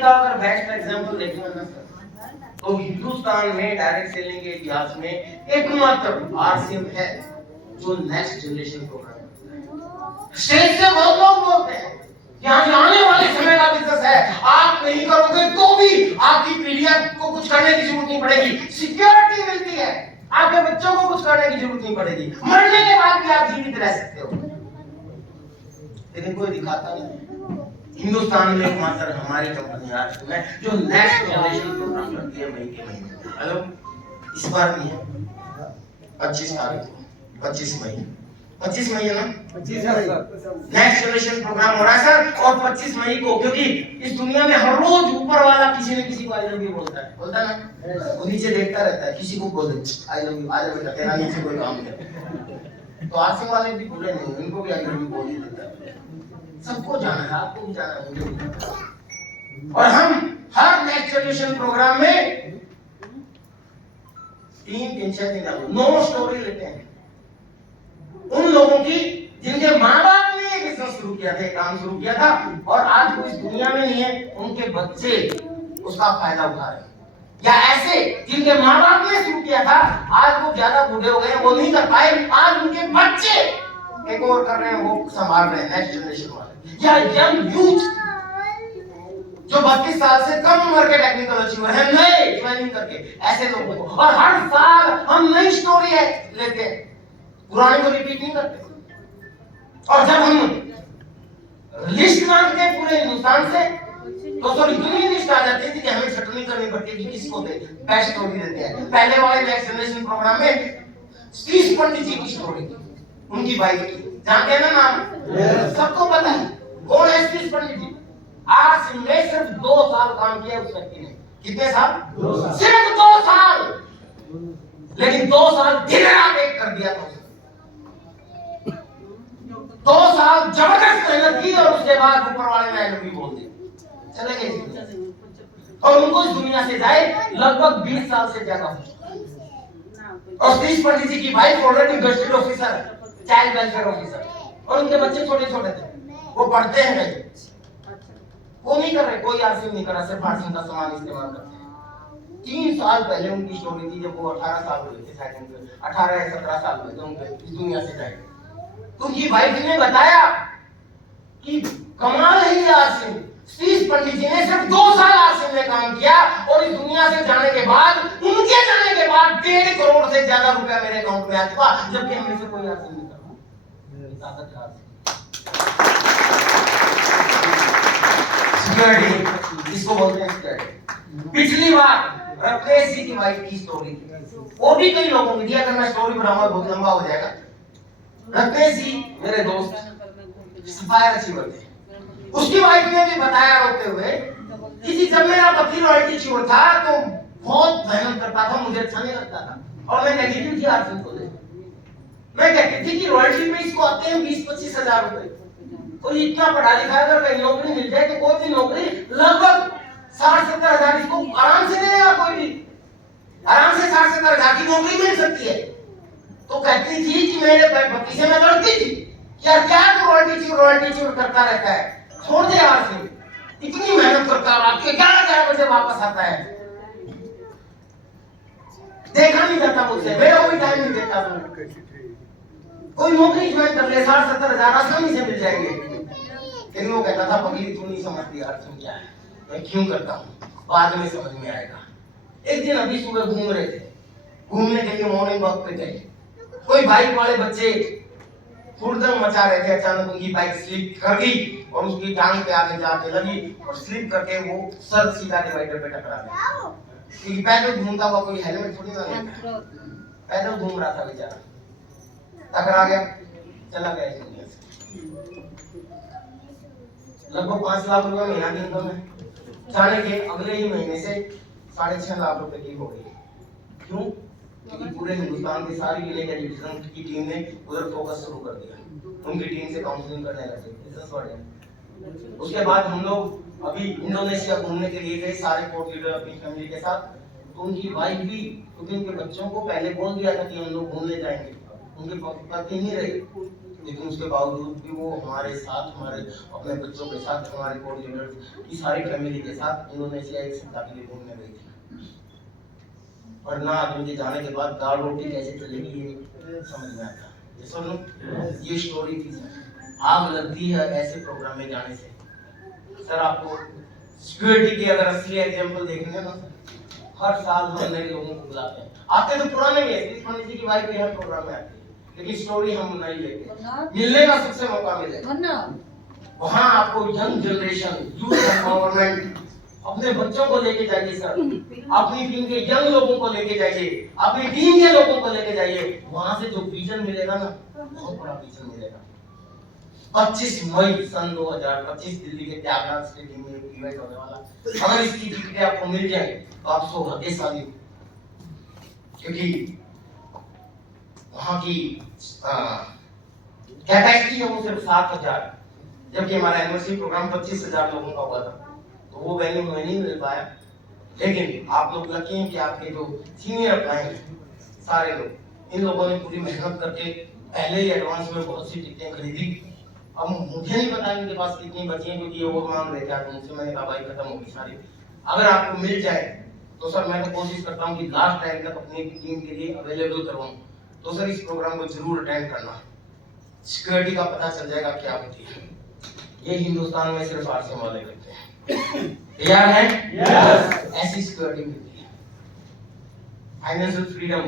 का अगर best example देखें ना सर, तो हिंदुस्तान में डायरेक्ट सेलिंग के इतिहास में एकमात्र आरसीएम है जो नेक्स्ट जनरेशन प्रोग्राम करता है। स्टेज से बहुत लोग बोलते हैं यहाँ से आने वाले समय का बिजनेस है, आप नहीं करोगे तो भी आपकी पीढ़ियां को कुछ करने की जरूरत नहीं पड़ेगी, सिक्योरिटी मिलती है, आपके बच्चों को कुछ करने की जरूरत नहीं पड़ेगी, मरने के बाद भी आप जीवित रह सकते हो। लेकिन कोई दिखाता नहीं। हिंदुस्तान में एकमात्र हमारी कंपनी आरसीएम है जो नेक्स्ट जनरेशन प्रोग्राम करती है मई के महीने। हेलो, इस बार नहीं है 25 तारीख को, 25 मई, 25 मई है ना, 25 नेक्स्ट जनरेशन प्रोग्राम हो रहा है सर। और 25 मई को, क्योंकि इस दुनिया में हर रोज ऊपर वाला किसी न किसी को आई लव यू बोलता है, बोलता है ना, वो नीचे देखता रहता है, किसी को बोल दे आई लव यू, आज बेटा तेरा नीचे कोई काम नहीं। तो आरसीएम वाले भी बुरे नहीं, उनको भी आई लव यू बोल ही देता है। सबको जाना है, आपको भी जाना है, मुझे भी जाना है। और हम हर नेक्स्ट जनरेशन प्रोग्राम में 3-6 दिन नो स्टोरी लेते हैं उन लोगों की जिनके माँ बाप ने ये बिजनेस शुरू किया था, काम शुरू किया था और आज वो इस दुनिया में नहीं है, उनके बच्चे उसका फायदा उठा रहे हैं। या ऐसे जिनके माँ बाप ने शुरू किया था, आज वो ज्यादा बूढ़े हो गए, वो नहीं कर पाए, आज उनके बच्चे एक और कर रहे हैं, वो संभाल रहे हैं नेक्स्ट जनरेशन वाले। या यंग यूथ जो 32 साल से कम उम्र के टेक्निकल अचीवर हैं, नए ज्वाइनिंग करके, ऐसे लोगों को। और हर साल हम नई स्टोरी है लेते हैं, पुरानी को रिपीट नहीं करते। और जब हम लिस्ट मांगते हैं पूरे हिंदुस्तान से, तो सर इतनी लिस्ट आ जाती थी कि हमें छटनी करनी पड़ती है कि किसको दे, बेस्ट स्टोरी देते हैं। पहले वाले नेक्स्ट जनरेशन प्रोग्राम में सतीश पंडित जी की स्टोरी थी, उनकी वाइफ की, जानते हैं ना नाम, सबको पता है कौन है सतीश पंडित जी। आज में सिर्फ 2 साल काम किया उस व्यक्ति ने। कितने साल? 2 साल, सिर्फ 2 साल। लेकिन 2 साल दिन रात एक कर दिया था। 2 साल जबरदस्त मेहनत की और उसके बाद ऊपर वाले ने आई लव यू बोल दिया, चले गए। और उनको इस दुनिया से जाए लगभग 20 साल से ज्यादा हो। और सतीश पंडित जी की wife already gazetted officer, child welfare officer, और उनके बच्चे छोटे छोटे थे, वो पढ़ते हैं। वो नहीं कर रहे, कोई आरसीएम नहीं कर रहा, सिर्फ आरसीएम का सामान इस्तेमाल करते हैं। 3 साल पहले उनकी स्टोरी थी, जब वो 18 साल हुए थे, सेकंड में 18 या 17 साल हुए थे उनके इस दुनिया से जाए। तो उनकी वाइफ ने बताया कि कमाल है ये आरसीएम, सतीश पंडित जी ने सिर्फ 2 साल आरसीएम में काम किया और इस दुनिया से जाने के बाद, उनके जाने के बाद 1.5 करोड़ से ज्यादा रुपया मेरे अकाउंट में आ चुका, जबकि हम में से कोई आरसीएम नहीं कर रहा। ताकत है आरसीएम। सिक्योरिटी, इसको बोलते हैं सिक्योरिटी। पिछली बार रत्नेश जी की वाइफ की स्टोरी थी, वो भी कई लोगों ने दिया, अगर मैं स्टोरी बनाऊंगा बहुत लंबा हो जाएगा। रत्नेश जी मेरे दोस्त सफायर अचीवर थे, उसकी वाइफ ने भी बताया रोते हुए कि जब मेरा पति रॉयल्टी अचीवर था तो बहुत मेहनत करता था, मुझे अच्छा नहीं लगता था और मैं नेगेटिव थी आरसीएम को लेकर। मैं कहती थी कि रॉयल्टी पे इसको आते हैं 20-25 हजार रुपए, कोई इतना पढ़ा लिखा अगर कहीं नौकरी मिल जाए तो कोई भी नौकरी लगभग 60-70 हजार इसको आराम से देगा, कोई भी आराम से 60-70 हजार की नौकरी मिल सकती है। तो कहती थी कि मेरे पति से मैं लड़ती थी, यार क्या तू रॉयल्टी करता रहता है, छोड़ दे आरसीएम, इतनी मेहनत करता है, आपके 11 बजे वापस आता है, देखा नहीं जाता मुझसे, मेरा कोई टाइम नहीं देता, कोई नौकरी ज्वाइन कर ले 60-70 हजार आसानी से मिल जाएंगे। लेकिन वो कहता था पगली तू नहीं समझती आरसीएम क्या है, मैं क्यों करता हूँ, बाद में समझ में आएगा। एक दिन अभी सुबह घूम रहे थे, घूमने के लिए मॉर्निंग वॉक पे गए, कोई बाइक वाले बच्चे हुड़दंग मचा रहे थे, अचानक उनकी बाइक स्लिप कर गई और उसकी टांग पे आगे जाके लगी और स्लिप करके वो सर सीधा डिवाइडर पे टकरा गया। क्योंकि पैदल घूमता हुआ, कोई हेलमेट थोड़ी ना लेता, पैदल घूम रहा था बेचारा, टकरा गया, चला गया इस दुनिया से। लगभग 5 लाख रुपए महीना की इनकम है, जाने के अगले ही महीने से 6.5 लाख रुपए की हो गई। क्यों? क्योंकि पूरे हिंदुस्तान की सारी विलेज एजुकेशन की टीम ने उधर फोकस शुरू कर दिया, उनकी टीम से काउंसलिंग करने लगे, बिजनेस बढ़ गया। उसके बाद हम लोग अभी इंडोनेशिया घूमने के लिए गए, सारे कोर्ट लीडर अपनी फैमिली के साथ। तो उनकी वाइफ भी, क्योंकि उनके बच्चों को पहले बोल दिया था कि हम लोग घूमने जाएंगे, उनके पति नहीं रहे, लेकिन उसके बावजूद भी वो हमारे साथ, हमारे अपने बच्चों के साथ, हमारे कोऑर्डिनेटर्स की सारी फैमिली के साथ इंडोनेशिया एक सप्ताह के लिए घूमने गई थी। और ना आदमी के जाने के बाद दाल रोटी कैसे चलेगी ये समझ में आता। ये सुनो, ये स्टोरी थी सर। आग लगती है ऐसे प्रोग्राम में जाने से। सर आपको सिक्योरिटी की अगर असली एग्जांपल देखेंगे ना, हर साल हम नए लोगों को बुलाते हैं। आते तो पुराने ही है, इस पंडित जी की वाइफ भी हर प्रोग्राम में आती है, लेकिन स्टोरी हम नहीं लेते। मिलने का सबसे मौका मिलेगा वहाँ आपको यंग जनरेशन, यूथ एम्पावरमेंट, अपने बच्चों को लेके जाइए सर, अपनी टीम के यंग लोगों को लेके जाइए, अपनी टीम के लोगों को लेके जाइए। वहां से जो विजन मिलेगा ना, बहुत बड़ा विजन मिलेगा। 25 मई सन 2025 दिल्ली के त्यागराज स्टेडियम में एक इवेंट होने वाला। अगर इसकी टिकटें आपको मिल जाए तो आप सौभाग्यशाली, क्योंकि वहां की कैपेसिटी है वो सिर्फ 7,000, जबकि हमारा एनिवर्सरी प्रोग्राम 25,000 लोगों का हुआ था। तो वो वेन्यू हमें नहीं मिल पाया, लेकिन आप लोग लकी हैं कि आपके जो सीनियर क्लाइंट सारे लोग, इन लोगों ने पूरी मेहनत करके पहले ही एडवांस में बहुत सी टिकटें खरीदी। अब मुझे नहीं पता इनके पास कितनी बची हैं, क्योंकि वो मांग रहे थे आके मुझसे। मैंने कहा भाई खत्म होगी सारी। अगर आपको मिल जाए तो सर मैं तो कोशिश करता हूँ कि लास्ट टाइम तक अपनी टीम के लिए अवेलेबल करवाऊँ। तो सर इस प्रोग्राम को जरूर अटेंड करना। सिक्योरिटी का पता चल जाएगा क्या होती है। ये हिंदुस्तान में सिर्फ आरसीएम वाले करते हैं। तैयार हैं? यस। ऐसी सिक्योरिटी मिलती है, फाइनेंशियल फ्रीडम,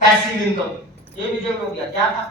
पैसिव इनकम। ये विजय हो गया क्या था?